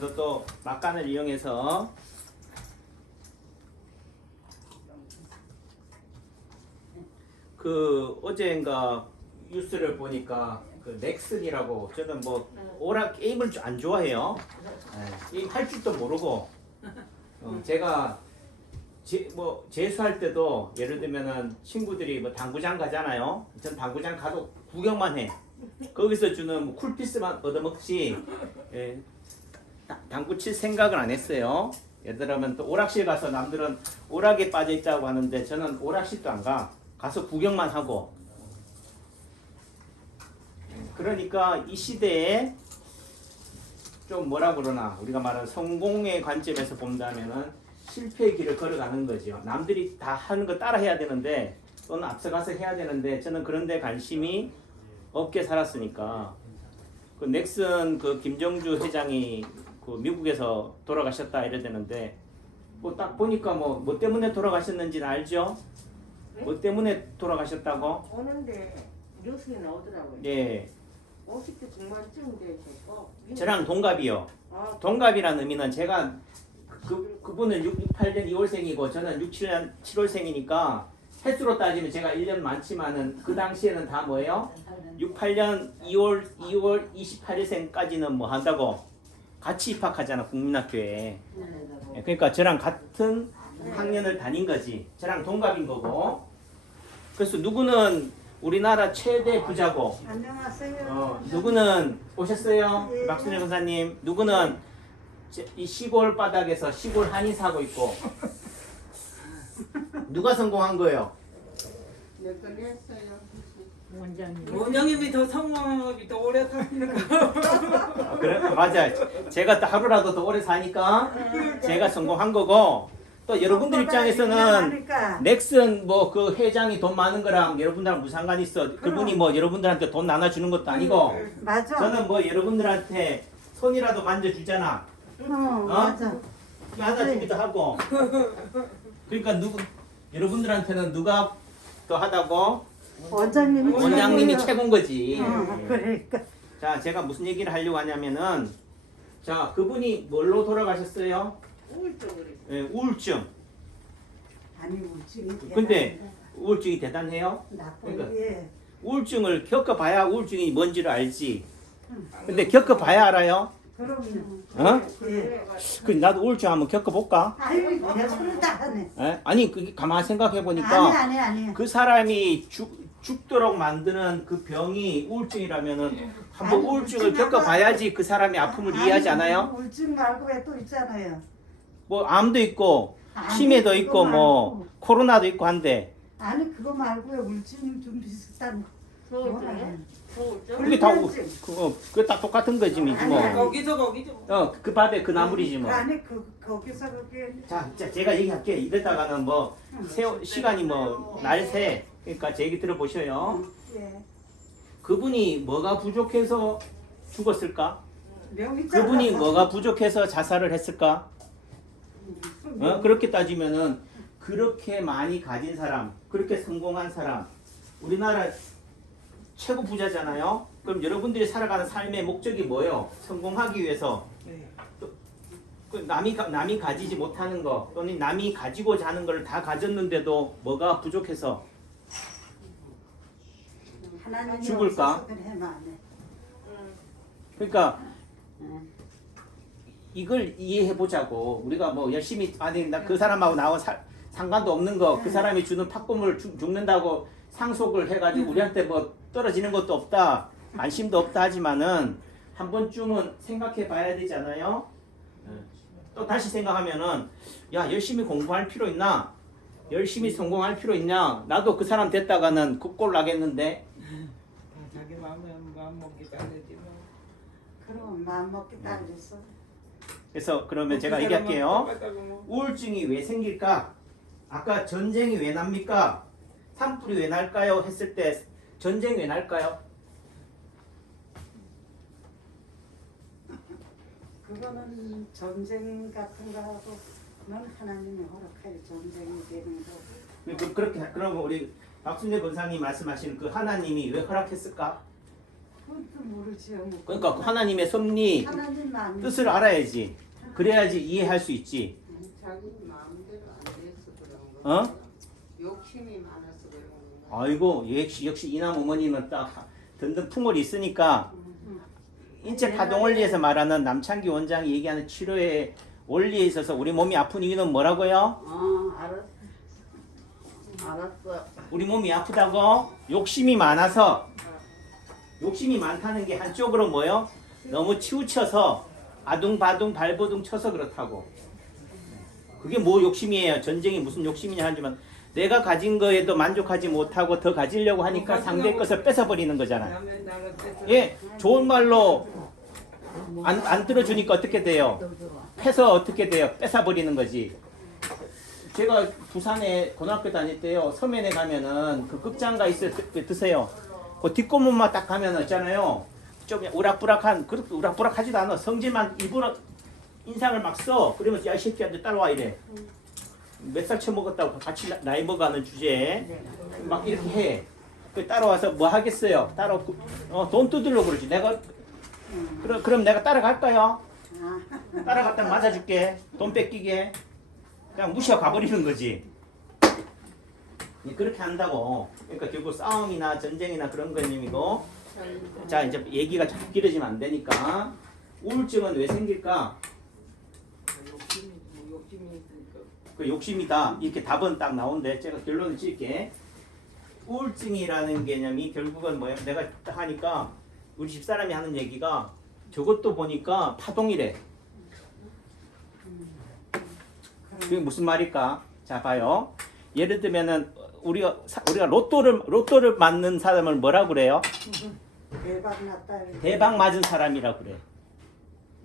그래서 또 막간을 이용해서 그 어제인가 뉴스를 보니까 그 넥슨이라고 저는 뭐 오락 게임을 안 좋아해요. 게임 할 줄도 모르고 제가 뭐 재수할 때도 예를 들면은 친구들이 뭐 당구장 가잖아요. 전 당구장 가도 구경만 해. 거기서 주는 뭐 쿨피스만 얻어먹지 당구 칠 생각을 안 했어요. 예를 들면 또 오락실 가서 남들은 오락에 빠져 있다고 하는데 저는 오락실도 안 가. 가서 구경만 하고. 그러니까 이 시대에 좀 뭐라 그러나 우리가 말하는 성공의 관점에서 본다면은 실패의 길을 걸어가는 거죠. 남들이 다 하는 거 따라 해야 되는데 또는 앞서가서 해야 되는데 저는 그런 데 관심이 없게 살았으니까 그 넥슨 그 김정주 회장이 그 미국에서 돌아가셨다 이래 되는데 뭐 딱 보니까 뭐 때문에 돌아가셨는지는 알죠? 네? 뭐 때문에 돌아가셨다고? 오는데 뉴스에 나오더라고요. 예. 50대 중반쯤 되셨고. 저랑 동갑이요. 아, 동갑이라는 의미는 제가 그분은 68년 2월생이고 저는 67년 7월생이니까 횟수로 따지면 제가 1년 많지만은 그 당시에는 다 뭐예요? 68년 2월 28일생까지는 뭐 한다고 같이 입학하잖아 국민학교에. 그러니까 저랑 같은 학년을 다닌 거지. 저랑 동갑인 거고. 그래서 누구는 우리나라 최대 부자고. 안녕하세요. 누구는 오셨어요? 예. 박순일 권사님. 누구는 이 시골 바닥에서 시골 한의사하고 있고. 누가 성공한 거예요? 몇 건 했어요. 원장님이 더 성공하기 더 오래 사니까. 그래? 맞아. 제가 또 하루라도 더 오래 사니까 제가 성공한 거고. 또 여러분들 입장에서는 넥슨 뭐 그 회장이 돈 많은 거랑 여러분들랑 무슨 상관이 있어? 그분이 뭐 여러분들한테 돈 나눠주는 것도 아니고. 맞아. 저는 뭐 여러분들한테 손이라도 만져주잖아. 맞아. 하나 주기도 하고. 그러니까 여러분들한테는 누가 더 하다고? 원장님이 최고인 거지. 그러니까. 자, 제가 무슨 얘기를 하려고 하냐면은, 자, 그분이 뭘로 돌아가셨어요? 우울증으로. 예, 우울증. 아니 우울증이. 근데 우울증이 대단해요? 나쁜 그러니까. 게. 우울증을 겪어봐야 우울증이 뭔지를 알지. 근데 겪어봐야 알아요? 그럼요. 어? 예. 그 나도 우울증 한번 겪어볼까? 아유 별소리 다 하네. 예? 아니, 그게 가만히 생각해보니까 아니. 그 사람이 죽도록 만드는 그 병이 우울증이라면은 한번 아니, 우울증을 우울증 겪어봐야지 그 사람이 아픔을 이해하지 않아요? 우울증 말고 왜 또 있잖아요. 뭐 암도 있고 아니, 치매도 그거 있고 뭐 말고. 코로나도 있고 한데 아니 그거 말고 왜 우울증이 좀 비슷한 거. 우울증이요? 우울증? 그게 다 우울증. 그거 다 똑같은 거지 뭐. 아니야. 거기죠. 그 밥에 그 나물이지 뭐. 아니 거기서 그게. 자, 제가 얘기할게. 이랬다가는 뭐 시간이 뭐 날새. 그러니까 제 얘기 들어보셔요. 예. 그분이 뭐가 부족해서 죽었을까? 명이 그분이 작아서. 뭐가 부족해서 자살을 했을까? 그렇게 따지면은 그렇게 많이 가진 사람, 그렇게 성공한 사람, 우리나라 최고 부자잖아요. 그럼 여러분들이 살아가는 삶의 목적이 뭐예요? 성공하기 위해서 그 남이 가지지 못하는 거 또는 남이 가지고자 하는 걸 다 가졌는데도 뭐가 부족해서 하나님이 죽을까? 없어서 그래, 마음에. 그러니까 이걸 이해해 보자고. 우리가 뭐 열심히 아니 나 그 사람하고 나와 상관도 없는 거, 그 사람이 주는 팥꿈을 죽는다고 상속을 해가지고 우리한테 뭐 떨어지는 것도 없다, 안심도 없다 하지만은 한 번쯤은 생각해 봐야 되잖아요. 또 다시 생각하면은 야 열심히 공부할 필요 있나? 열심히 성공할 필요 있냐? 나도 그 사람 됐다가는 그 꼴 나겠는데. 자기 마음 먹기 따르지 뭐. 그럼 마음 먹기 따르겠어. 그래서 그러면 제가 얘기할게요. 우울증이 왜 생길까? 아까 전쟁이 왜 납니까? 산불이 왜 날까요? 했을 때 전쟁이 왜 날까요? 그거는 전쟁 같은 거하고는 하나님이 허락할 전쟁이 되는 거고. 그러면 우리 박순재 권사님 말씀하시는 그 하나님이 왜 허락했을까? 그것도 모르지요. 뭐. 그러니까 하나님의 섭리 하나님 마음 뜻을 알아야지. 그래야지 이해할 수 있지. 자기 마음대로 안 돼서 그런 거. 어? 욕심이 많아서 그런 거. 아이고 역시 이남 어머니는 딱 든든 풍월이 있으니까 인체 파동 원리에서 말하는 남창기 원장이 얘기하는 치료의 원리에 있어서 우리 몸이 아픈 이유는 뭐라고요? 알았어. 우리 몸이 아프다고? 욕심이 많아서. 욕심이 많다는 게 한쪽으로 뭐요? 너무 치우쳐서 아둥바둥 발버둥 쳐서 그렇다고. 그게 뭐 욕심이에요? 전쟁이 무슨 욕심이냐 하지만 내가 가진 거에도 만족하지 못하고 더 가지려고 하니까 상대 것을 뺏어버리는 거잖아요. 남의 나라 뺏어. 예, 좋은 말로 안 들어주니까 어떻게 돼요? 패서 어떻게 돼요? 뺏어버리는 거지. 제가 부산에 고등학교 다닐 때요, 서면에 가면은 그 극장가 있을 때 드세요. 그 뒷골목만 딱 가면 있잖아요. 좀 우락부락한, 그렇게 우락부락하지도 않아. 성질만 일부러 인상을 막 써. 그러면서 야, 이 새끼한테 따라와 이래. 몇 살 처먹었다고 같이 나이 먹어가는 주제에 막 이렇게 해. 그 따라와서 뭐 하겠어요? 돈 뜯으려고 그러지. 내가 그럼 내가 따라갈까요? 따라갔다 맞아줄게. 돈 뺏기게. 그냥 무시하고 가버리는 거지. 그렇게 한다고. 그러니까 결국 싸움이나 전쟁이나 그런 개념이고. 자, 이제 얘기가 자꾸 길어지면 안 되니까. 우울증은 왜 생길까? 욕심이 있으니까. 그 욕심이다. 이렇게 답은 딱 나오는데 제가 결론을 칠게. 우울증이라는 개념이 결국은 뭐야? 내가 딱 하니까 우리 집사람이 하는 얘기가 저것도 보니까 파동이래. 그게 무슨 말일까? 자, 봐요. 예를 들면은 우리가 로또를 맞는 사람을 뭐라고 그래요? 대박 났다. 대박 맞은 사람이라고 그래.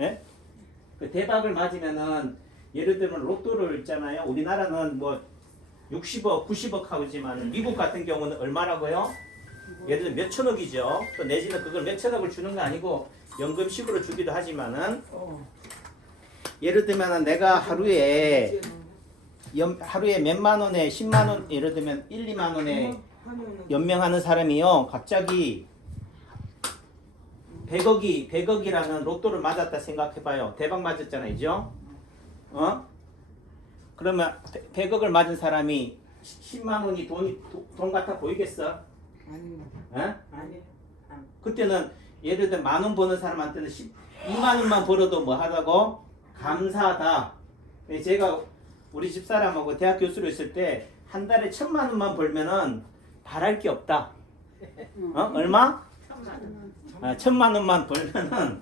예? 그 대박을 맞으면은 예를 들면 로또를 있잖아요. 우리나라는 뭐 60억, 90억 하지만 미국 같은 경우는 얼마라고요? 예를 들면 몇 천억이죠. 또 내지는 그걸 몇 천억을 주는 거 아니고 연금식으로 주기도 하지만은 예를 들면은 내가 하루에 몇만 원에 10만 원 예를 들면 1, 2만 원에 연명하는 사람이요. 갑자기 100억이라는 로또를 맞았다 생각해봐요. 대박 맞았잖아요. 그죠? 그러면 100억을 맞은 사람이 10만 원이 돈 같아 보이겠어? 아니요. 아니. 그때는 예를 들어 만 원 버는 사람한테는 2만 원만 벌어도 뭐 하다고? 감사하다. 제가 우리 집사람하고 대학 교수로 있을 때 한 달에 1,000만 원만 벌면은 바랄 게 없다. 얼마? 1,000만 원만 벌면은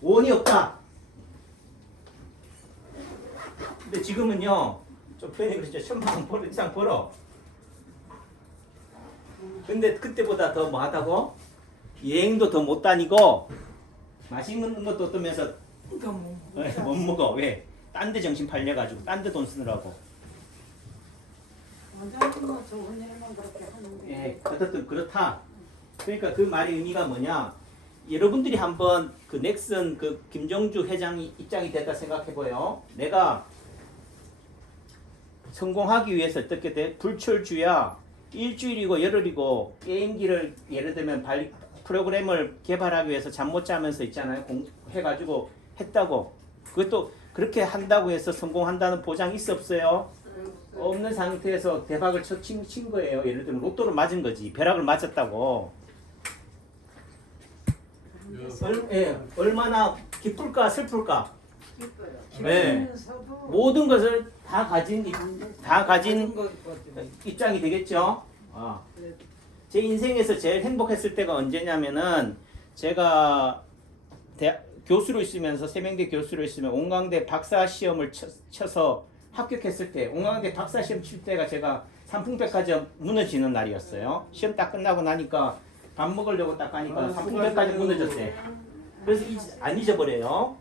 원이 없다. 근데 지금은요 좀 편히 그렇죠. 1,000만 원 이상 벌어. 근데 그때보다 더 뭐 하다고? 여행도 더 못 다니고 맛있는 것도 뜨면서 못 먹어. 왜? 딴 데 정신 팔려가지고 딴 데 돈 쓰느라고. 원장님 뭐 좋은 일만 그렇게 하는데. 예, 어쨌든 그렇다. 그러니까 그 말의 의미가 뭐냐? 여러분들이 한번 그 넥슨 그 김정주 회장이 입장이 됐다 생각해봐요. 내가 성공하기 위해서 어떻게 돼? 불철주야 일주일이고 열흘이고 게임기를 예를 들면 프로그램을 개발하기 위해서 잠 못 자면서 있잖아요. 해가지고 했다고. 그것도 그렇게 한다고 해서 성공한다는 보장이 있어 없어요? 없는 상태에서 대박을 친 거예요. 예를 들면 로또를 맞은 거지. 벼락을 맞았다고. 얼마나 기쁠까 슬플까? 네. 모든 것을 다 가진 입장이 되겠죠. 제 인생에서 제일 행복했을 때가 언제냐면은 제가 교수로 있으면서 세명대 교수로 있으면 온광대 박사 시험을 쳐서 합격했을 때 온광대 박사 시험 칠 때가 제가 삼풍백화점 무너지는 날이었어요. 시험 딱 끝나고 나니까 밥 먹으려고 딱 가니까 삼풍백화점 무너졌대. 그래서 안 잊어버려요.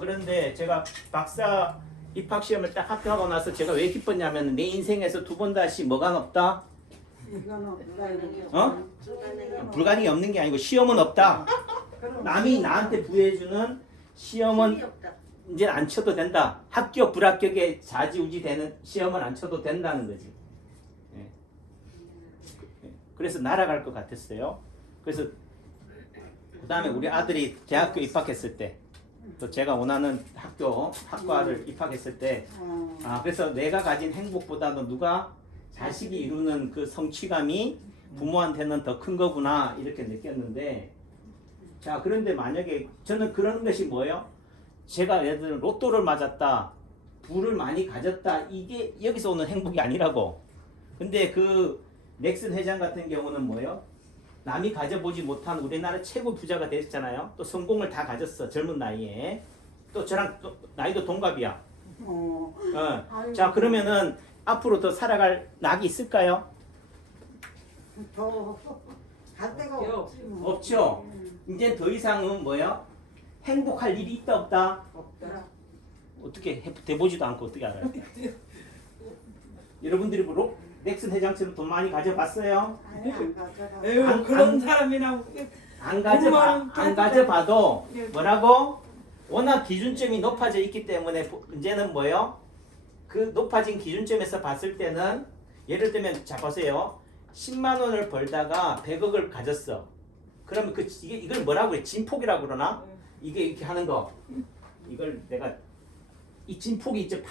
그런데 제가 박사 입학 시험을 딱 합격하고 나서 제가 왜 기뻤냐면 내 인생에서 두 번 다시 뭐가 없다? 불가능이 없는 게 아니고 시험은 없다. 남이 나한테 부여해주는 시험은 이제 안 쳐도 된다. 합격 불합격에 좌지우지 되는 시험은 안 쳐도 된다는 거지. 그래서 날아갈 것 같았어요. 그래서 그 다음에 우리 아들이 대학교 입학했을 때, 또 제가 원하는 학과를 입학했을 때, 그래서 내가 가진 행복보다도 누가 자식이 이루는 그 성취감이 부모한테는 더 큰 거구나 이렇게 느꼈는데, 자 그런데 만약에 저는 그런 것이 뭐예요? 제가 예를 들어 로또를 맞았다, 부를 많이 가졌다, 이게 여기서 오는 행복이 아니라고. 근데 그 넥슨 회장 같은 경우는 뭐예요? 남이 가져보지 못한 우리나라 최고 부자가 됐잖아요. 또 성공을 다 가졌어, 젊은 나이에. 또 저랑 또 나이도 동갑이야. 자 그러면은 앞으로 더 살아갈 낙이 있을까요? 더갈 데가 없지 뭐. 없죠. 이제 더 이상은 뭐예요? 행복할 일이 있다 없다? 없더라. 어떻게 돼보지도 않고 어떻게 알아요? 여러분들이 뭐 넥슨 회장처럼 돈 많이 가져봤어요? 아니 안 가져가. 에휴, 그런 사람이나 안 가져봐도 뭐라고? 워낙 기준점이 높아져 있기 때문에 이제는 뭐예요? 그 높아진 기준점에서 봤을 때는 예를 들면 자 보세요. 10만 원을 벌다가 100억을 가졌어. 그러면 이걸 뭐라고 해? 진폭이라고 그러나? 이게 이렇게 하는 거. 이걸 내가 이 진폭이 있죠.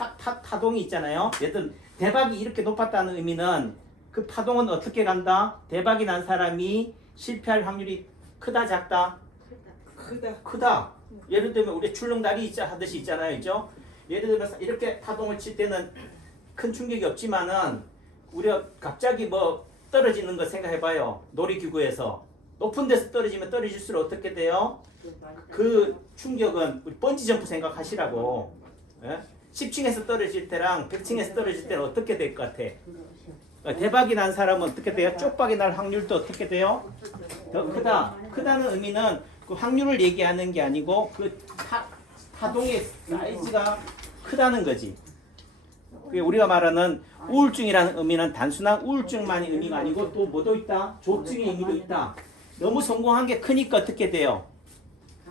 파동이 있잖아요. 얘들 대박이 이렇게 높았다는 의미는 그 파동은 어떻게 간다? 대박이 난 사람이 실패할 확률이 크다 작다? 크다. 예를 들면 우리 출렁다리 하듯이 있잖아요. 있죠? 예를 들어서 이렇게 파동을 칠 때는 큰 충격이 없지만은 우리가 갑자기 뭐 떨어지는 거 생각해봐요. 놀이기구에서 높은 데서 떨어지면 떨어질수록 어떻게 돼요? 그 충격은 우리 번지점프 생각하시라고. 예? 10층에서 떨어질 때랑 100층에서 떨어질 때는 어떻게 될 것 같아? 대박이 난 사람은 어떻게 돼요? 쪽박이 날 확률도 어떻게 돼요? 더 크다. 크다는 의미는 그 확률을 얘기하는 게 아니고 그 파동의 사이즈가 크다는 거지. 그게 우리가 말하는 우울증이라는 의미는 단순한 우울증만이 의미가 아니고 또 뭐도 있다? 조증의 의미도 있다. 너무 성공한 게 크니까 어떻게 돼요?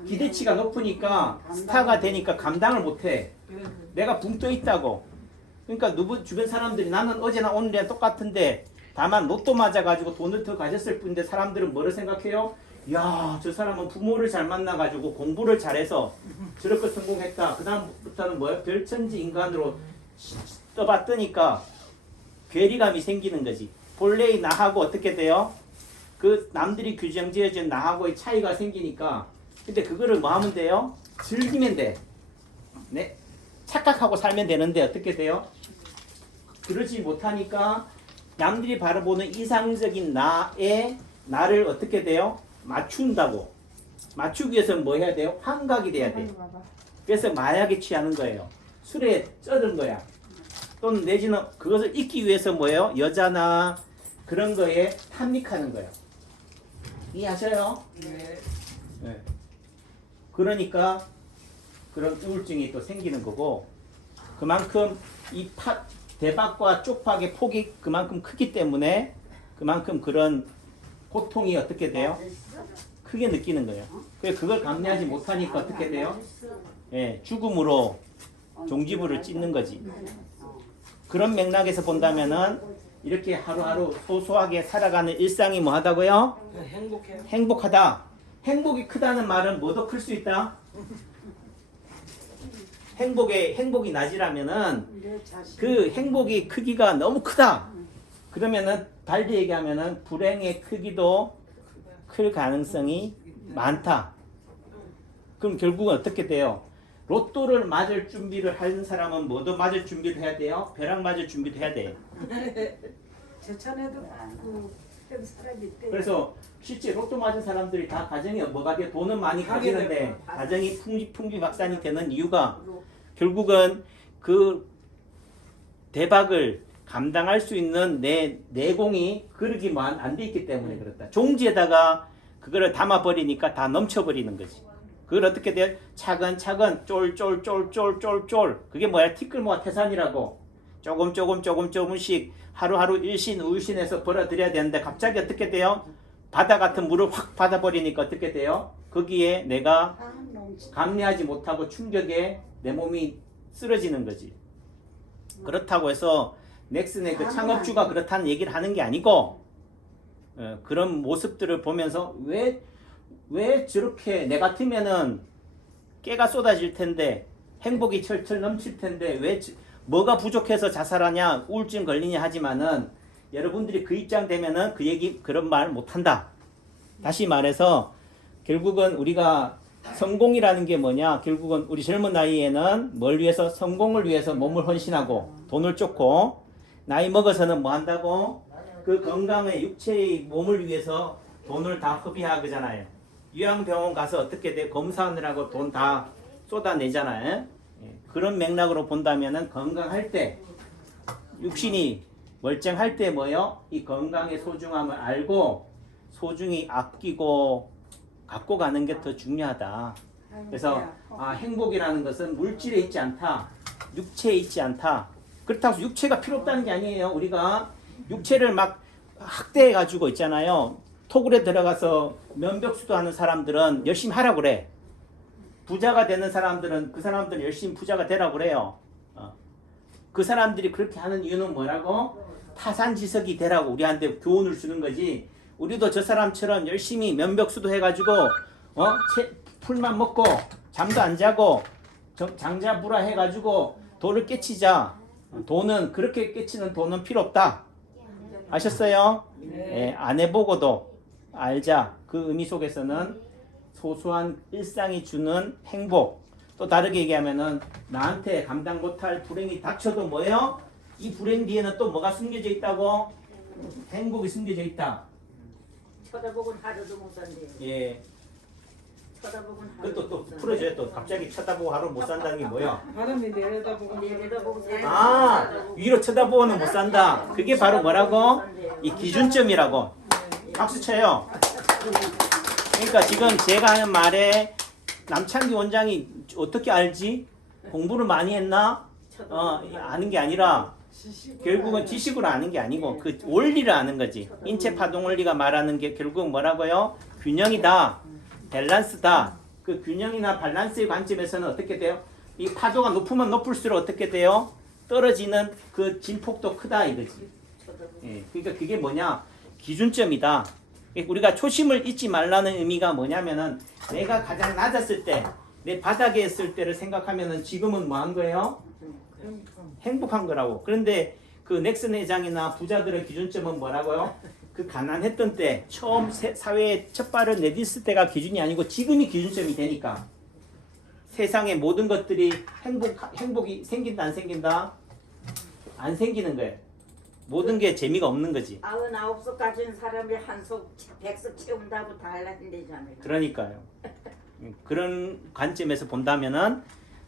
기대치가 높으니까 스타가 되니까 감당을 못해. 내가 붕 떠 있다고. 그러니까 주변 사람들이 나는 어제나 오늘이랑 똑같은데 다만 로또 맞아가지고 돈을 더 가졌을 뿐인데 사람들은 뭐를 생각해요? 야, 저 사람은 부모를 잘 만나가지고 공부를 잘해서 저렇게 성공했다. 그 다음부터는 뭐예요? 별천지 인간으로 떠봤더니까 괴리감이 생기는 거지. 본래의 나하고 어떻게 돼요? 그 남들이 규정 지어준 나하고의 차이가 생기니까. 근데 그거를 뭐 하면 돼요? 즐기면 돼. 네? 착각하고 살면 되는데 어떻게 돼요? 그러지 못하니까 남들이 바라보는 이상적인 나를 어떻게 돼요? 맞춘다고. 맞추기 위해서는 뭐 해야 돼요? 환각이 돼야 돼. 그래서 마약에 취하는 거예요. 술에 쩌든 거야. 또는 내지는 그것을 잊기 위해서 뭐예요? 여자나 그런 거에 탐닉하는 거예요. 이해하셔요? 네. 네. 그러니까 그런 우울증이 또 생기는 거고, 그만큼 이 대박과 쪽박의 폭이 그만큼 크기 때문에 그만큼 그런 고통이 어떻게 돼요? 크게 느끼는 거예요. 그걸 감내하지 못하니까 어떻게 돼요? 예, 죽음으로 종지부를 찢는 거지. 그런 맥락에서 본다면은 이렇게 하루하루 소소하게 살아가는 일상이 뭐 하다고요? 행복해요. 행복하다. 행복이 크다는 말은 뭐도 클 수 있다? 행복이 낮이라면은 그 행복이 크기가 너무 크다. 그러면은 달리 얘기하면은 불행의 크기도 클 가능성이 많다. 그럼 결국은 어떻게 돼요? 로또를 맞을 준비를 하는 사람은 뭐도 맞을 준비를 해야 돼요? 벼락 맞을 준비도 해야 돼. 제 전에도 그런 사람이 있대. 그래서 실제 로또 맞은 사람들이 다 가정이 뭐가 돼? 돈은 많이 가지는데 가정이 풍비박산이 되는 이유가 결국은 그 대박을 감당할 수 있는 내 내공이 그러기만 안 돼 있기 때문에 그렇다. 종지에다가 그거를 담아버리니까 다 넘쳐버리는 거지. 그걸 어떻게 돼요? 차근차근 쫄쫄쫄쫄쫄쫄. 그게 뭐야? 티끌모아 태산이라고. 조금씩 하루하루 일신 우일신해서 벌어들여야 되는데 갑자기 어떻게 돼요? 바다 같은 물을 확 받아버리니까 어떻게 돼요? 거기에 내가 감내하지 못하고 충격에 내 몸이 쓰러지는 거지. 그렇다고 해서 넥슨의 그 창업주가 그렇다는 얘기를 하는 게 아니고 그런 모습들을 보면서 왜 저렇게 내 같으면은 깨가 쏟아질 텐데 행복이 철철 넘칠 텐데 왜 뭐가 부족해서 자살하냐 우울증 걸리냐 하지만은 여러분들이 그 입장 되면은 그 얘기 그런 말 못한다. 다시 말해서 결국은 우리가 성공이라는 게 뭐냐? 결국은 우리 젊은 나이에는 뭘 위해서? 성공을 위해서 몸을 헌신하고 돈을 쫓고 나이 먹어서는 뭐 한다고? 그 건강의 육체의 몸을 위해서 돈을 다 허비하잖아요. 요양병원 가서 어떻게 돼? 검사하느라고 돈 다 쏟아내잖아요. 그런 맥락으로 본다면은 건강할 때 육신이 멀쩡할 때 뭐요? 이 건강의 소중함을 알고 소중히 아끼고 갖고 가는 게 더 중요하다. 그래서 행복이라는 것은 물질에 있지 않다. 육체에 있지 않다. 그렇다고 해서 육체가 필요 없다는 게 아니에요. 우리가 육체를 막 학대해 가지고 있잖아요. 토굴에 들어가서 면벽수도 하는 사람들은 열심히 하라고 그래. 부자가 되는 사람들은 그 사람들은 열심히 부자가 되라고 그래요. 그 사람들이 그렇게 하는 이유는 뭐라고? 타산지석이 되라고 우리한테 교훈을 주는 거지. 우리도 저 사람처럼 열심히 면벽수도 해가지고 풀만 먹고 잠도 안 자고 장자부라 해가지고 돈을 깨치자. 돈은 그렇게 깨치는 돈은 필요 없다. 아셨어요? 네, 안 해보고도 알자. 그 의미 속에서는 소소한 일상이 주는 행복. 또 다르게 얘기하면은 나한테 감당 못할 불행이 닥쳐도 뭐예요? 이 불행 뒤에는 또 뭐가 숨겨져 있다고? 행복이 숨겨져 있다. 쳐다보곤 하루도 못 산대요. 예. 쳐다보곤 하루도 그것도 또 못 산대요. 풀어줘요. 또 갑자기 쳐다보고 하루 못 산다는 게 뭐야? 바람이 내려다보고 내려다보고 사는 위로 쳐다보고는 못 산다. 그게 바로 뭐라고? 이 기준점이라고. 박수 쳐요. 그러니까 지금 제가 하는 말에 남창기 원장이 어떻게 알지? 공부를 많이 했나? 아는 게 아니라 결국은 지식으로 아는 게 아니고 그 원리를 아는 거지. 인체 파동 원리가 말하는 게 결국 뭐라고요? 균형이다. 밸런스다. 그 균형이나 밸런스의 관점에서는 어떻게 돼요? 이 파도가 높으면 높을수록 어떻게 돼요? 떨어지는 그 진폭도 크다 이거지. 예, 그러니까 그게 뭐냐? 기준점이다. 우리가 초심을 잊지 말라는 의미가 뭐냐면은 내가 가장 낮았을 때, 내 바닥에 있을 때를 생각하면은 지금은 뭐 한 거예요? 행복한 거라고. 그런데 그 넥슨 회장이나 부자들의 기준점은 뭐라고요? 그 가난했던 때, 처음 사회에 첫 발을 내딛을 때가 기준이 아니고 지금이 기준점이 되니까 세상의 모든 것들이 행복이 생긴다 안 생긴다? 안 생기는 거예요. 모든 게 재미가 없는 거지. 99석 가진 사람이 한석 100석 채운다고 다 한대잖아요. 그러니까요. 그런 관점에서 본다면은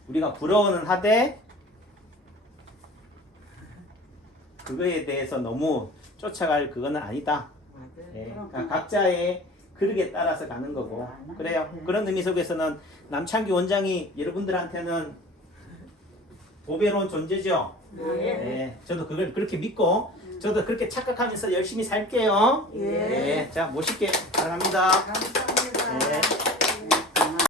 우리가 부러워는 하되 그거에 대해서 너무 쫓아갈 그거는 아니다. 네, 그러니까 각자의 그릇에 따라서 가는 거고. 그래요. 그런 의미 속에서는 남창기 원장이 여러분들한테는 보배로운 존재죠. 네, 저도 그걸 그렇게 믿고 저도 그렇게 착각하면서 열심히 살게요. 네, 자 모실게 바랍니다. 감사합니다. 네.